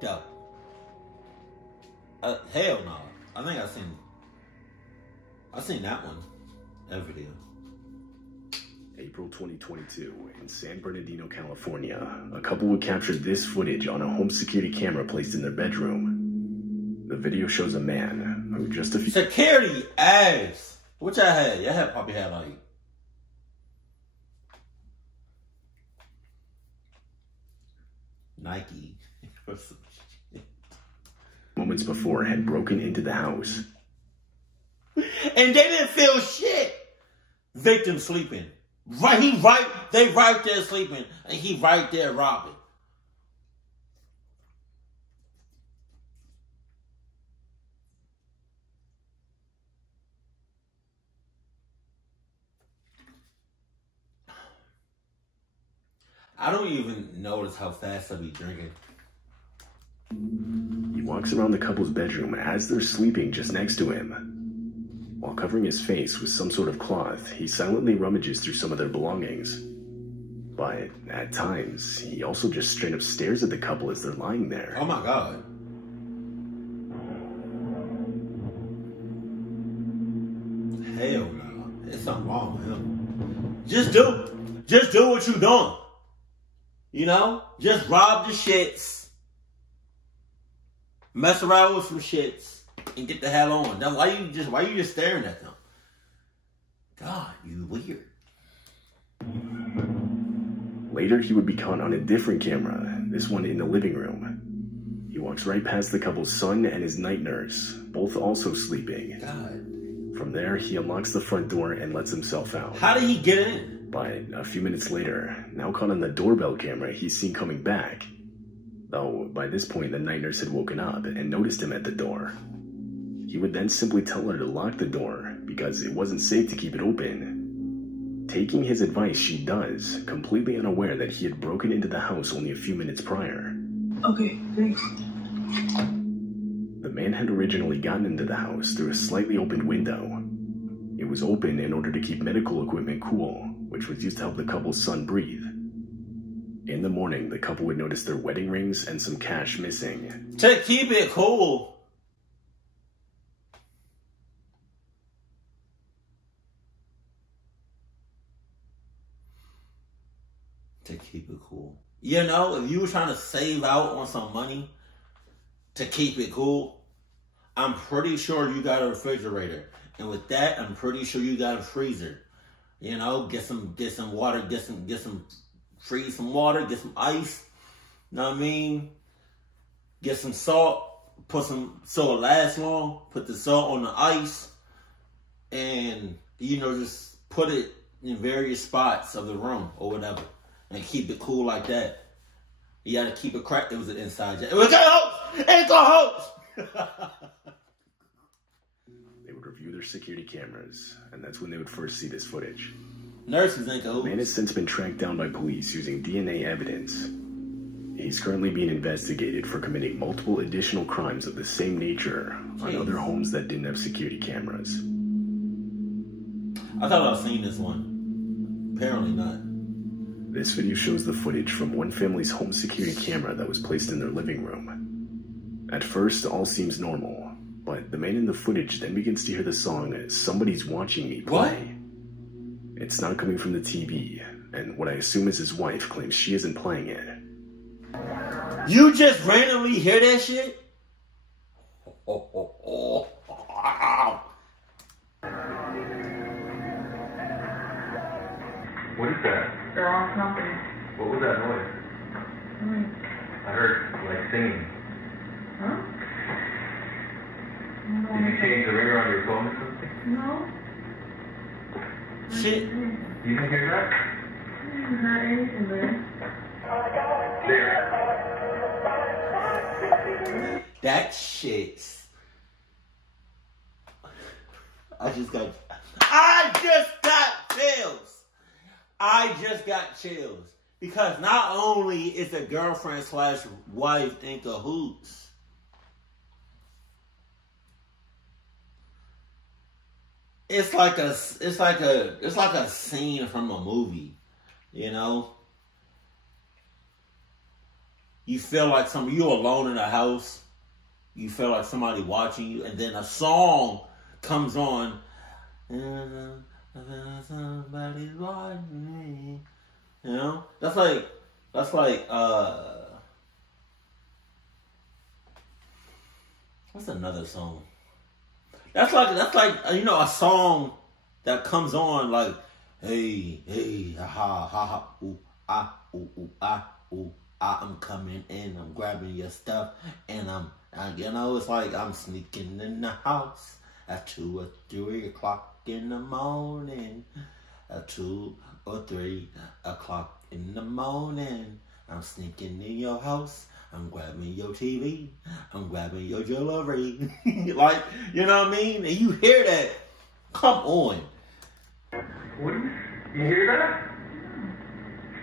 Dope. Hell no. I think I seen that one. That video. April 2022, in San Bernardino, California, a couple would capture this footage on a home security camera placed in their bedroom. The video shows a man who just a few— Security ass! What y'all had? Y'all probably had like... Nike. moments before had broken into the house. And they didn't feel shit. Victim sleeping. They right there sleeping. And he right there robbing. I don't even notice how fast I be drinking. He walks around the couple's bedroom as they're sleeping just next to him. While covering his face with some sort of cloth, he silently rummages through some of their belongings. But at times, he also just straight up stares at the couple as they're lying there. Oh my God. Hell no. There's something wrong with him. Just do what you doing. You know? Just rob the shits. Mess around with some shits. And get the hell on. Now, why you just staring at them? God, you weird. Later, he would be caught on a different camera, this one in the living room. He walks right past the couple's son and his night nurse, both also sleeping. God. From there, he unlocks the front door and lets himself out. How did he get in? But a few minutes later, now caught on the doorbell camera, he's seen coming back. Though, by this point, the night nurse had woken up and noticed him at the door. He would then simply tell her to lock the door because it wasn't safe to keep it open. Taking his advice, she does, completely unaware that he had broken into the house only a few minutes prior. Okay, thanks. The man had originally gotten into the house through a slightly open window. It was open in order to keep medical equipment cool, which was used to help the couple's son breathe. In the morning, the couple would notice their wedding rings and some cash missing. To keep it cool. To keep it cool. You know, if you were trying to save out on some money to keep it cool, I'm pretty sure you got a refrigerator. And with that, I'm pretty sure you got a freezer. You know, get some water, freeze some water, get some ice. You know what I mean? Get some salt, so it lasts long, put the salt on the ice, and, you know, just put it in various spots of the room or whatever. And keep it cool like that. You gotta keep it cracked. It was an inside job. It was a hoax! It's a hoax! They would review their security cameras, and that's when they would first see this footage. Nurses ain't the hoax. The man has since been tracked down by police using DNA evidence. He's currently being investigated for committing multiple additional crimes of the same nature on other homes that didn't have security cameras. I thought I'd seen this one. Apparently not. This video shows the footage from one family's home security camera that was placed in their living room. At first, all seems normal, but the man in the footage then begins to hear the song "Somebody's Watching Me" play. What? It's not coming from the TV, and what I assume is his wife claims she isn't playing it. You just randomly hear that shit? What is that? They're all company. What was that noise? I heard, like, singing. Huh? Did you change the ringer on your phone or something? No. Shit. You didn't hear that? Not anything there. There. That shit's... I just got chills. I just got chills. Because not only is the girlfriend / wife in cahoots, it's like a scene from a movie, you know? you feel like you alone in a house. You feel like somebody watching you, and then a song comes on. Somebody's watching me. You know? That's like what's another song? That's like you know, a song that comes on like, hey, ha ha ha, ooh ah, I'm coming in, I'm grabbing your stuff, and you know, it's like I'm sneaking in the house at 2 or 3 o'clock in the morning, at 2 or 3 o'clock in the morning. I'm sneaking in your house. I'm grabbing your TV. I'm grabbing your jewelry. Like, you know what I mean? And you hear that. Come on. What do you hear that?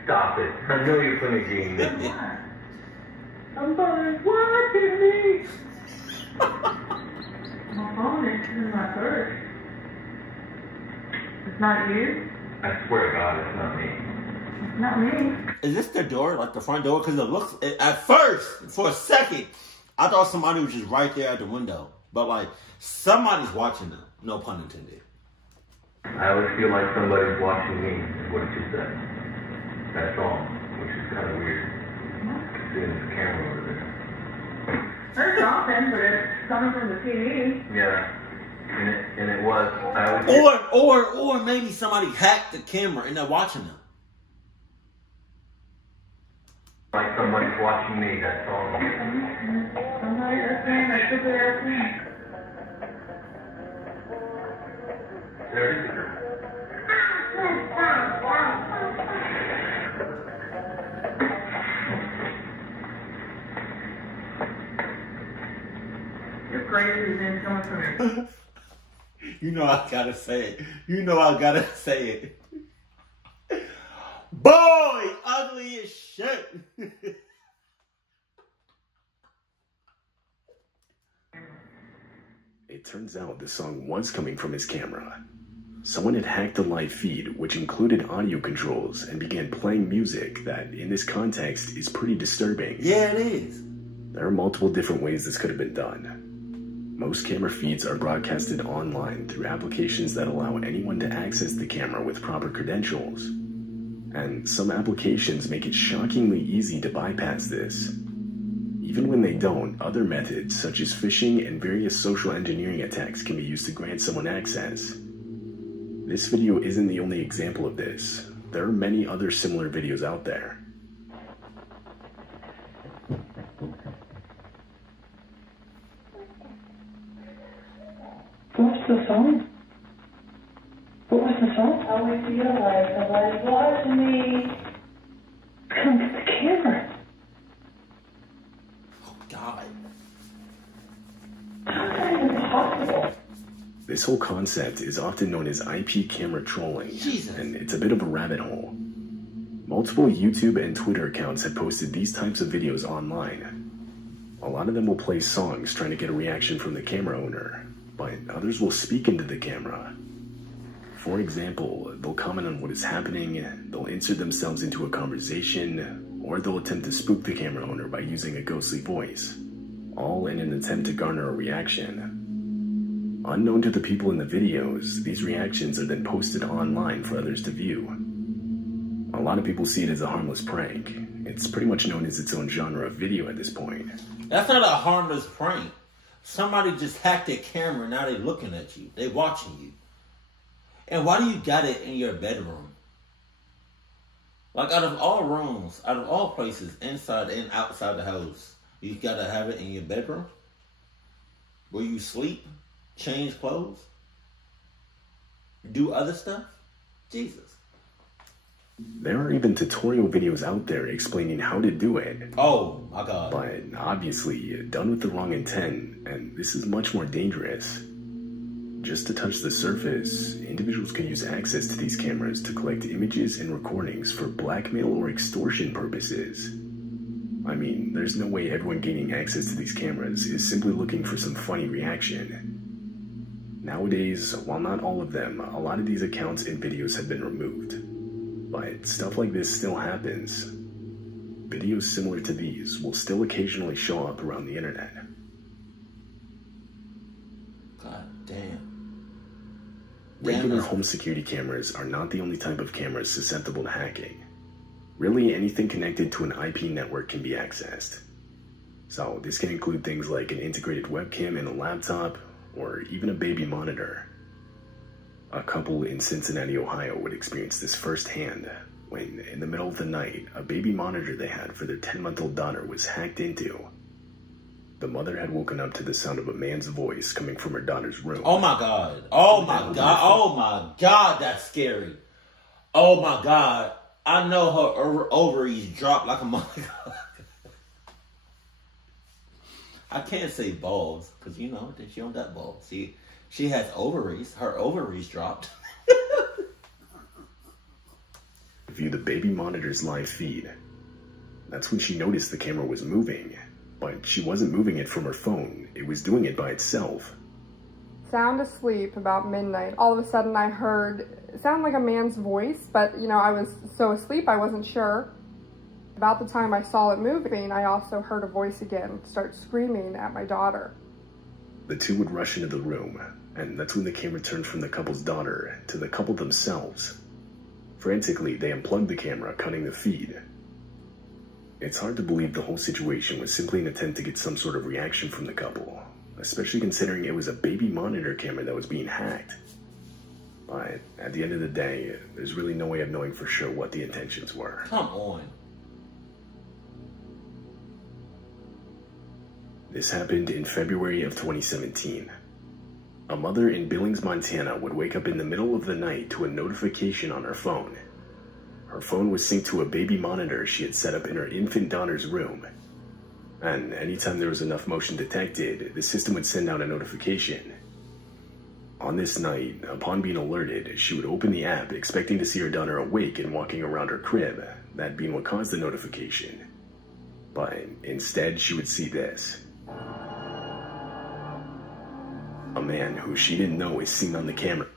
Stop it. I know you're funny, Gene. Somebody's watching me. My phone is in my purse. It's not you? I swear to God, it's not me. It's not me. Is this the door, like the front door? Because it looks, at first, for a second, I thought somebody was just right there at the window. But like, somebody's watching them. No pun intended. I always feel like somebody's watching me, is what you said. That song, which is kind of weird. Seeing the camera over there. There's something, but it's coming from the TV. Yeah. And it was. Or maybe somebody hacked the camera and they're watching them. Like somebody's watching me, that song. Somebody that's saying that stupid ass thing. There it is. You're crazy, then coming from me. You know I gotta say it. Boy, ugly as shit. It turns out the song was coming from his camera. Someone had hacked the live feed, which included audio controls, and began playing music that, in this context, is pretty disturbing. Yeah, it is. There are multiple different ways this could have been done. Most camera feeds are broadcasted online through applications that allow anyone to access the camera with proper credentials. And some applications make it shockingly easy to bypass this. Even when they don't, other methods such as phishing and various social engineering attacks can be used to grant someone access. This video isn't the only example of this. There are many other similar videos out there. What's the song? What was the song? I always feel like somebody's watching me. Come to the camera. Oh, God. How is that even possible? This whole concept is often known as IP camera trolling, Jesus. and it's a bit of a rabbit hole. Multiple YouTube and Twitter accounts have posted these types of videos online. A lot of them will play songs trying to get a reaction from the camera owner, but others will speak into the camera. For example, they'll comment on what is happening, they'll insert themselves into a conversation, or they'll attempt to spook the camera owner by using a ghostly voice, all in an attempt to garner a reaction. Unknown to the people in the videos, these reactions are then posted online for others to view. A lot of people see it as a harmless prank. It's pretty much known as its own genre of video at this point. That's not a harmless prank. Somebody just hacked their camera, now they're looking at you. They're watching you. And why do you got it in your bedroom? Like, out of all rooms, out of all places, inside and outside the house, you gotta have it in your bedroom? Where you sleep? Change clothes? Do other stuff? Jesus. There are even tutorial videos out there explaining how to do it. Oh, my God. But obviously, done with the wrong intent, and this is much more dangerous. Just to touch the surface, individuals can use access to these cameras to collect images and recordings for blackmail or extortion purposes. I mean, there's no way everyone gaining access to these cameras is simply looking for some funny reaction. Nowadays, while not all of them, a lot of these accounts and videos have been removed. But stuff like this still happens. videos similar to these will still occasionally show up around the internet. God damn. Regular home security cameras are not the only type of cameras susceptible to hacking. Really, anything connected to an IP network can be accessed. So this can include things like an integrated webcam in a laptop, or even a baby monitor. A couple in Cincinnati, Ohio would experience this firsthand when, in the middle of the night, a baby monitor they had for their 10-month-old daughter was hacked into. The mother had woken up to the sound of a man's voice coming from her daughter's room. Oh my God. Oh my God. Oh my God, that's scary. Oh my God. I know her ovaries dropped like a motherfucker. I can't say balls, because you know that she don't got balls. She has ovaries. Her ovaries dropped. View the baby monitor's live feed. That's when she noticed the camera was moving, but she wasn't moving it from her phone. It was doing it by itself. Sound asleep about midnight. All of a sudden I heard it sounded like a man's voice, but you know, I was so asleep I wasn't sure. About the time I saw it moving, I also heard a voice again start screaming at my daughter. The two would rush into the room, and that's when the camera turned from the couple's daughter to the couple themselves. Frantically, they unplugged the camera, cutting the feed. It's hard to believe the whole situation was simply an attempt to get some sort of reaction from the couple, especially considering it was a baby monitor camera that was being hacked. But at the end of the day, there's really no way of knowing for sure what the intentions were. Come on. This happened in February of 2017. A mother in Billings, Montana would wake up in the middle of the night to a notification on her phone. Her phone was synced to a baby monitor she had set up in her infant daughter's room. And anytime there was enough motion detected, the system would send out a notification. On this night, upon being alerted, she would open the app expecting to see her daughter awake and walking around her crib, that being what caused the notification. But instead, she would see this. A man who she didn't know is seen on the camera.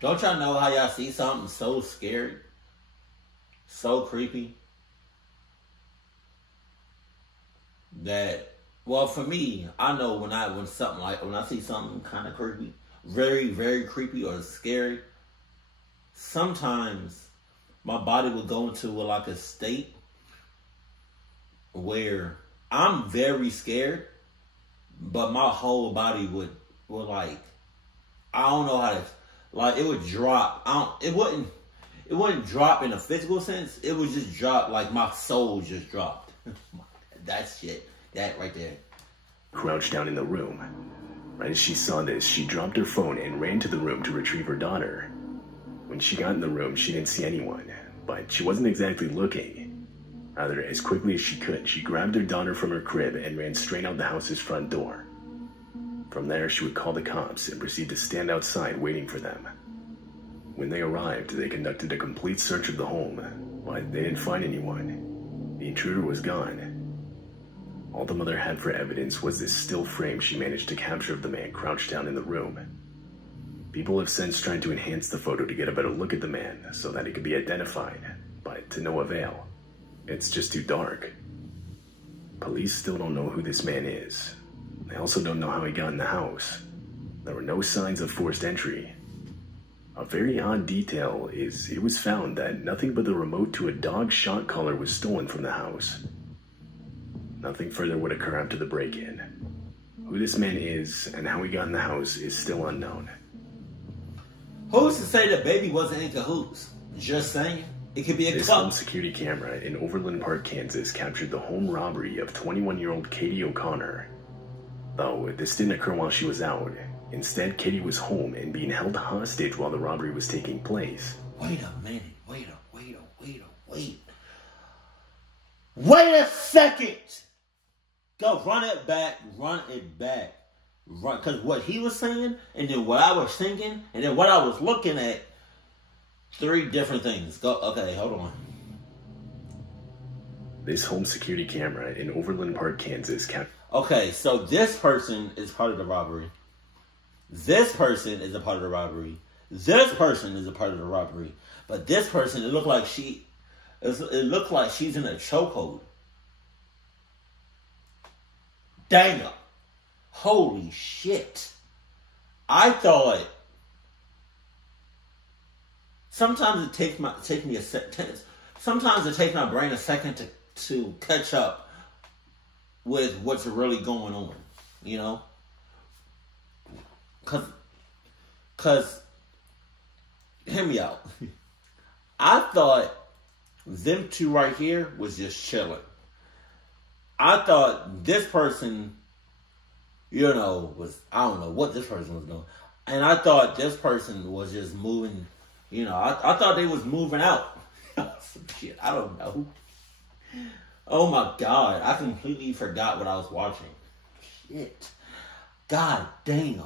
Don't y'all know how y'all see something so scary? So creepy? That, well, for me, I know when I see something kind of creepy, very, very creepy or scary, sometimes my body would go into like a state where I'm very scared, but my whole body would like, I don't know how to, like, it would drop. It wouldn't drop in a physical sense. It would just drop, like my soul just dropped. That shit, that right there. Crouched down in the room. Right as she saw this, she dropped her phone and ran to the room to retrieve her daughter. When she got in the room, she didn't see anyone, but she wasn't exactly looking. Rather, as quickly as she could, she grabbed her daughter from her crib and ran straight out the house's front door. From there, she would call the cops and proceed to stand outside waiting for them. When they arrived, they conducted a complete search of the home, but they didn't find anyone. The intruder was gone. All the mother had for evidence was this still frame she managed to capture of the man crouched down in the room. People have since tried to enhance the photo to get a better look at the man so that he could be identified, but to no avail. It's just too dark. Police still don't know who this man is. They also don't know how he got in the house. There were no signs of forced entry. A very odd detail is it was found that nothing but the remote to a dog shot collar was stolen from the house. Nothing further would occur after the break-in. Who this man is and how he got in the house is still unknown. Who's to say the baby wasn't in cahoots? Just saying. It could be a This home security camera in Overland Park, Kansas captured the home robbery of 21-year-old Katie O'Connor. Though this didn't occur while she was out. Instead, Katie was home and being held hostage while the robbery was taking place. Wait a minute. Wait a second. Go run it back. Because what he was saying, and then what I was thinking, and then what I was looking at, three different things. Go. Okay, hold on. This home security camera in Overland Park, Kansas Okay, so this person is part of the robbery. This person is a part of the robbery. This person is a part of the robbery. But this person, it looked like she's in a chokehold. Dang. Holy shit. I thought sometimes it takes me a second. Sometimes it takes my brain a second to catch up with what's really going on, you know? Cause hear me out. I thought them two right here was just chilling. I thought this person, you know, I don't know what this person was doing. And I thought this person was just moving, you know, I thought they was moving out. Some shit, I don't know. Oh my God, I completely forgot what I was watching. Shit. God damn.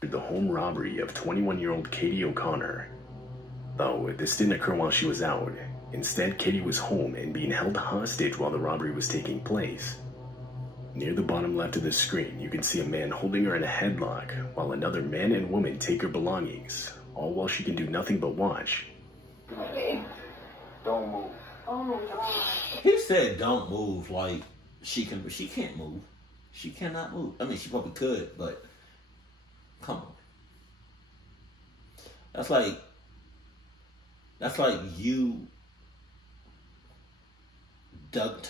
The home robbery of 21-year-old Katie O'Connor. Though this didn't occur while she was out. Instead, Katie was home and being held hostage while the robbery was taking place. Near the bottom left of the screen, you can see a man holding her in a headlock, while another man and woman take her belongings, all while she can do nothing but watch. Don't move. Oh my God. He said don't move like she can't move. She cannot move. I mean, she probably could, but come on. That's like you duct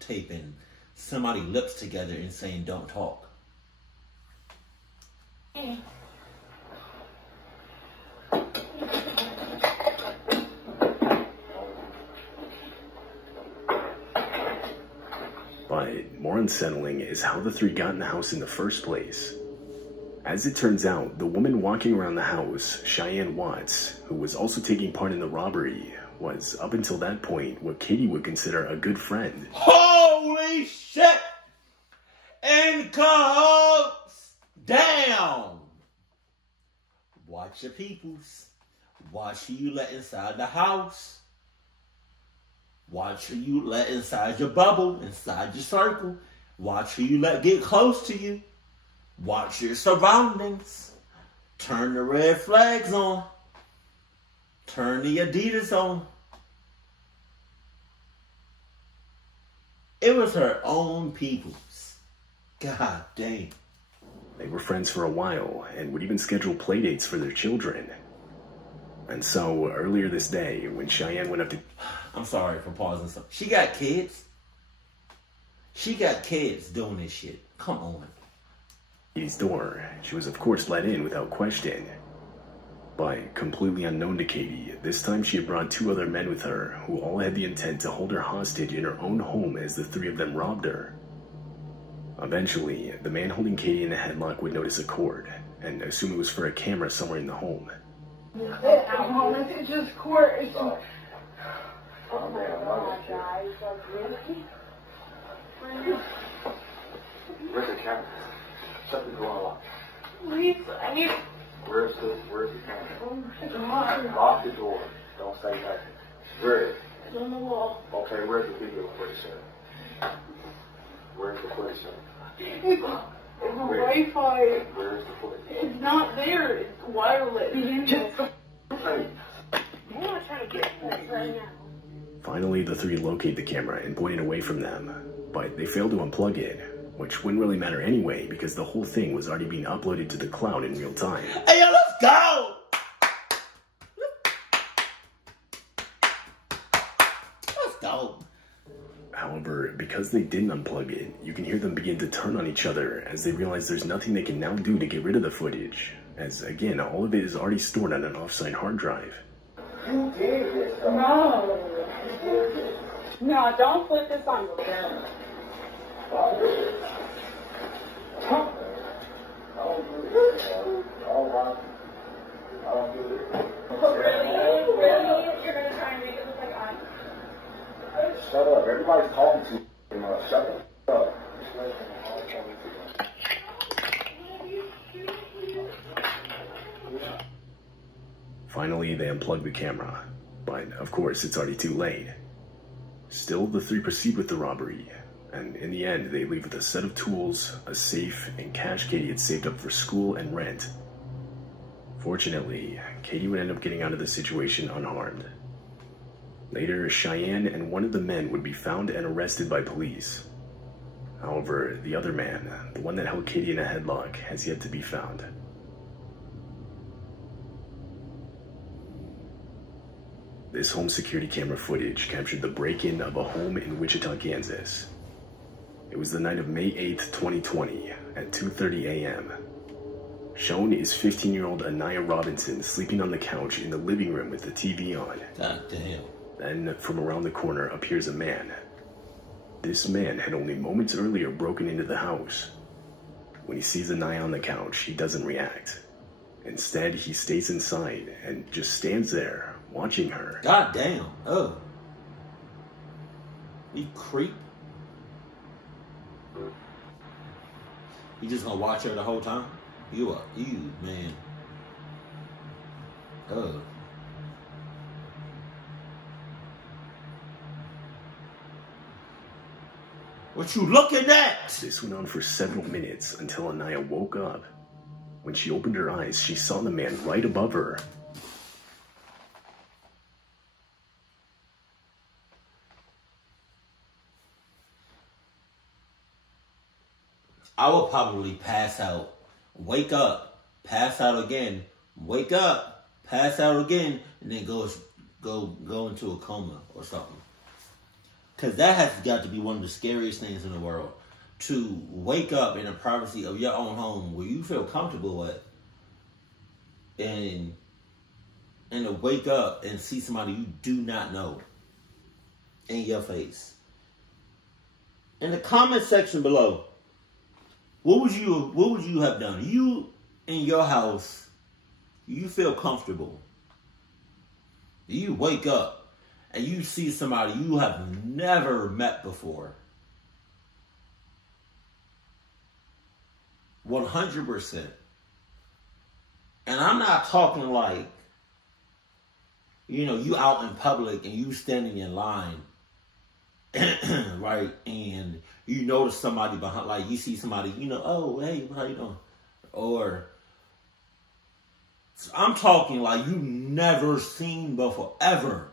taping somebody's lips together and saying don't talk. But more unsettling is how the three got in the house in the first place. As it turns out, the woman walking around the house, Cheyenne Watts, who was also taking part in the robbery, was, up until that point, what Katie would consider a good friend. Holy shit! And comes down! Watch your peoples. Watch who you let inside the house. Watch who you let inside your bubble, inside your circle. Watch who you let get close to you. Watch your surroundings. Turn the red flags on. Turn the Adidas on. It was her own peoples. God dang. They were friends for a while and would even schedule playdates for their children. And so, earlier this day, when Cheyenne went up to... I'm sorry for pausing something. She got kids. She got kids doing this shit. Come on. Katie's door, she was of course let in without question. But completely unknown to Katie, this time she had brought two other men with her, who all had the intent to hold her hostage in her own home as the three of them robbed her. Eventually, the man holding Katie in the headlock would notice a cord, and assume it was for a camera somewhere in the home. It's just court. It's just... Oh my God, guys. Where's the camera? Shut the door off. Please, I need... Where's the camera? Oh my God. Lock the door. Don't say nothing. Where is it? It's on the wall. Okay, where's the video footage at? Where's the footage at? It's Wi-Fi. Where's the footage? It's not there. It's wireless. Just... Hey. I'm not trying to get this right now. Finally, the three locate the camera and point it away from them, but they fail to unplug it, which wouldn't really matter anyway because the whole thing was already being uploaded to the cloud in real time. Hey, yo, let's go! Let's go. However, because they didn't unplug it, you can hear them begin to turn on each other as they realize there's nothing they can now do to get rid of the footage, as again, all of it is already stored on an offsite hard drive. You did this. No. No, don't put this on the bed. Really? You're gonna try and make it look like I'm... Shut up. Everybody's talking to you. Shut up. Finally, they unplug the camera, but of course it's already too late. Still, the three proceed with the robbery, And in the end, they leave with a set of tools, a safe, and cash Katie had saved up for school and rent. Fortunately, Katie would end up getting out of the situation unharmed. Later, Cheyenne and one of the men would be found and arrested by police. However, the other man, the one that held Katie in a headlock, has yet to be found. This home security camera footage captured the break-in of a home in Wichita, Kansas. It was the night of May 8th, 2020, at 2:30 a.m. Shown is 15-year-old Anaya Robinson sleeping on the couch in the living room with the TV on. God damn. Then, from around the corner appears a man. This man had only moments earlier broken into the house. When he sees Anaya on the couch, he doesn't react. Instead, he stays inside and just stands there, watching her. God damn. Oh. You creep. You just gonna watch her the whole time? You man. Oh. What you looking at? This went on for several minutes until Anaya woke up. When she opened her eyes, she saw the man right above her. I will probably pass out, wake up, pass out again, wake up, pass out again, and then go into a coma or something. Because that has got to be one of the scariest things in the world. To wake up in the privacy of your own home where you feel comfortable at. And to wake up and see somebody you do not know in your face. In the comment section below, what would you have done? You in your house, you feel comfortable. You wake up and you see somebody you have never met before. 100%. And I'm not talking like, you out in public and you standing in line, right? And you notice somebody behind, like you see somebody, oh, hey, how you doing? Or I'm talking like you never seen before, ever.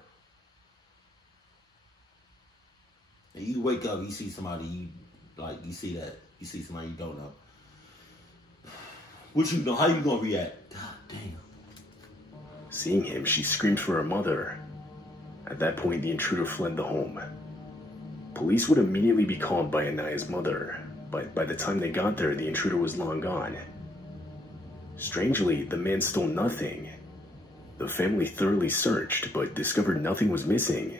And you wake up, you see somebody, you see somebody you don't know. What you know? How you gonna react? God damn. Seeing him, she screamed for her mother. At that point, the intruder fled the home. Police would immediately be called by Anaya's mother, but by the time they got there, the intruder was long gone. Strangely, the man stole nothing. The family thoroughly searched, but discovered nothing was missing.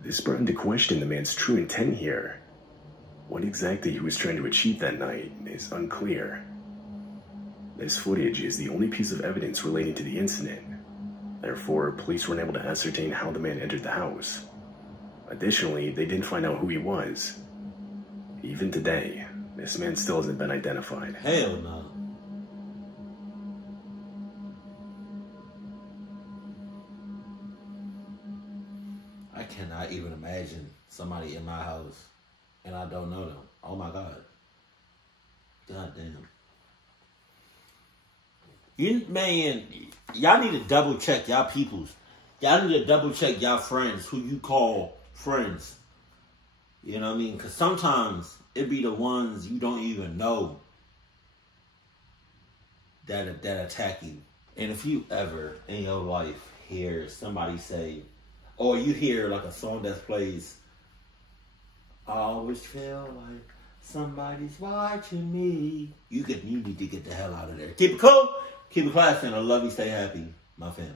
This brought into question the man's true intent here. What exactly he was trying to achieve that night is unclear. This footage is the only piece of evidence relating to the incident. Therefore, police weren't able to ascertain how the man entered the house. Additionally, they didn't find out who he was. Even today, this man still hasn't been identified. Hell no. I cannot even imagine somebody in my house and I don't know them. Oh my God. God damn. Y'all need to double check y'all peoples. Y'all need to double check y'all friends, who you call friends. You know what I mean? Because sometimes it be the ones you don't even know that attack you. And if you ever in your life hear somebody say, or you hear like a song that plays, I always feel like somebody's watching me. You need to get the hell out of there. Keep it cool. Keep it classy, and I love you. Stay happy, my family.